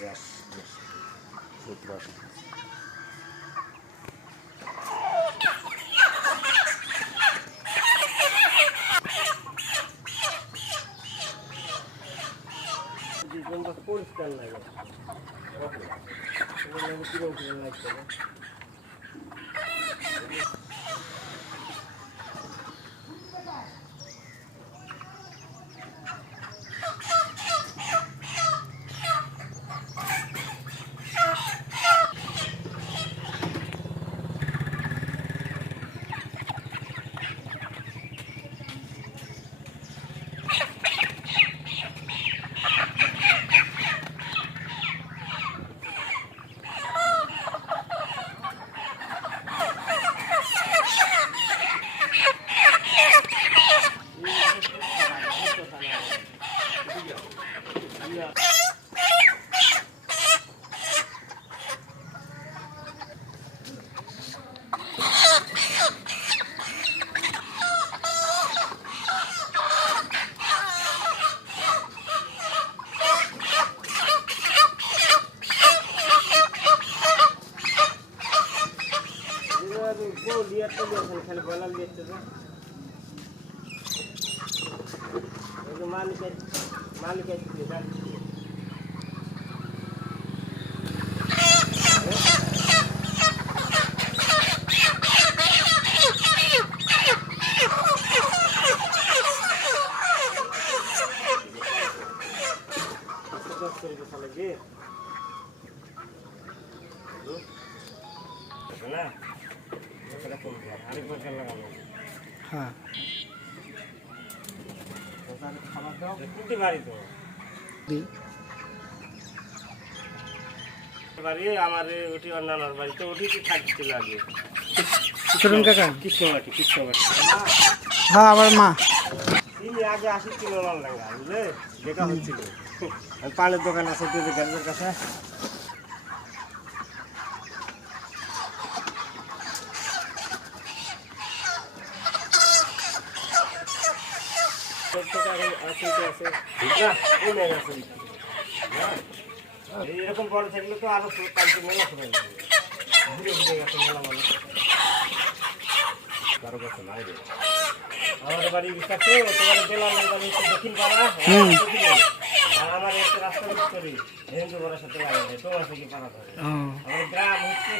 Gas সূত্র জীবনটা পরিষ্কার লাগে কিরম কিরম লাগছে মালিকের মালিকের হ্যাঁ। বাড়ি আমার ওটি অন্যান্য বাড়িতে ওটি কি থাকছিল আগে চরণ কাকা কৃষ্ণবাটি কৃষ্ণবাটি হ্যাঁ আমার মা। তিনি আগে আসি কিলো লাল লাগা বুঝলে? দেখা হচ্ছিল। পানের দোকান আছে তোদের গ্যারেজের কাছে। এরকম বড় থাকলে তো আরও কালকে মেলা গেছে মেলা মানে বারো বছর নাই রে আমাদের বাড়ি বিশ্বাস তোমার বাড়ি দক্ষিণ পাড়া পাড়া। আর আমার একটা রাস্তা মিস করি হিন্দু পাড়ার সাথে লাগে তোমার থেকে পাড়া ধরে ও গ্রাম হচ্ছে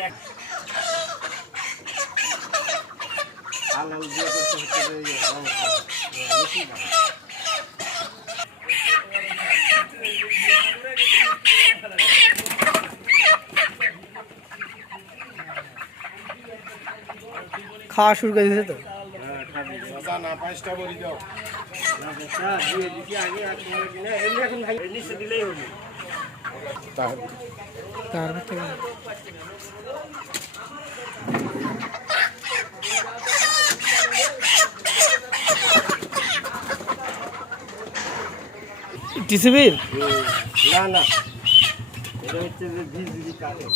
এক দিয়ে করতে। খাওয়া শুরু করে দিয়েছে তো হ্যাঁ। না পাঁচটা বড়ি দাও। থেকে টিসিবির? না না এটা হচ্ছে যে দিদি কাটে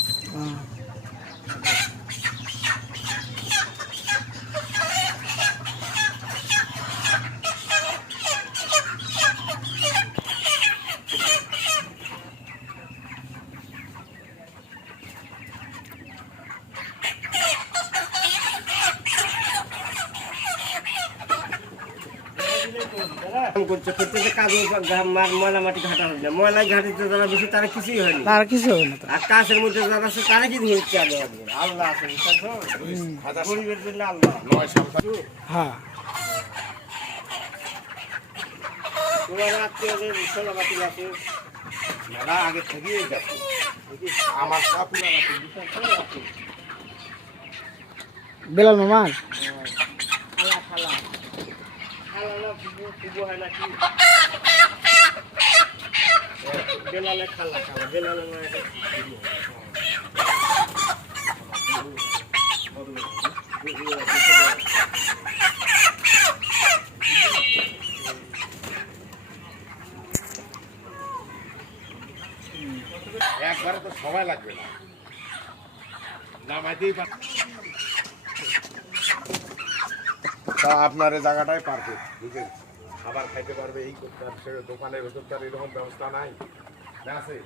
করছে প্রত্যেকে কাগজ ময়লা মাটি ঘাটা হবে না ময়লা ঘাটিতে যারা বেশি তারা কিছুই হয়নি। আর কিছু হবে না তো। আর কাছের মধ্যে যারা আছে তারা কি হচ্ছে আগে আগে আল্লাহ আছে বিশ্বাস করো? গরিবের জন্য আল্লাহ। নয় সাল। হ্যাঁ। তোমার আত্মীয়দের সোলাপাতি আছে মেলা আগে থেকেই গেছে আমার কাপুরা বেলাল মামার খালা খালা খালা না ফুবু হয় বেলালে খালা খালা, বেলালে। একবারে তো সময় লাগবে না নামাইতেই পার তা আপনার জায়গাটাই পারফেক্ট বুঝলেন খাবার খাইতে পারবে এই করতে দোকানের ভেতর তার এরকম ব্যবস্থা নাই। না আছে?